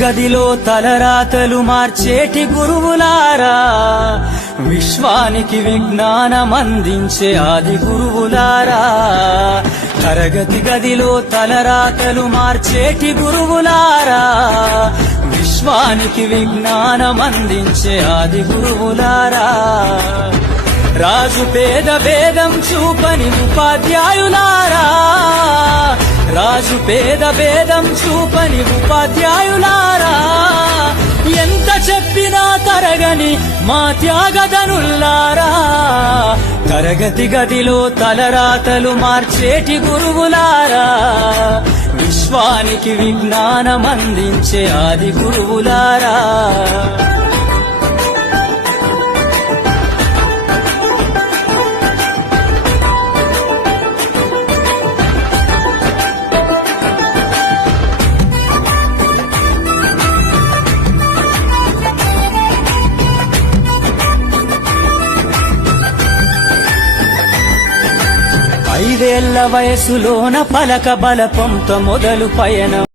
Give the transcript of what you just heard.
గదిలో తలరాతలు మార్చేటి గురువులారా, విశ్వానికి విజ్ఞానమందించే ఆది గురువులారా. తరగతి గదిలో తలరాతలు మార్చేటి గురువులారా, విశ్వానికి విజ్ఞానమందించే ఆది గురువులారా. రాజు పేద భేదం చూపని ఉపాధ్యాయులారా, రాజు పేద భేదం చూపని ఉపాధ్యాయులారా. ఎంత చెప్పినా తరగని మా త్యాగధనుల్లారా, తరగతి గదిలో తలరాతలు మార్చేటి గురువులారా, విశ్వానికి విజ్ఞానమందించే ఆది గురువులారా. ఐదేళ్ల వయసులోన పలక బలపంతో మొదలు పయనం.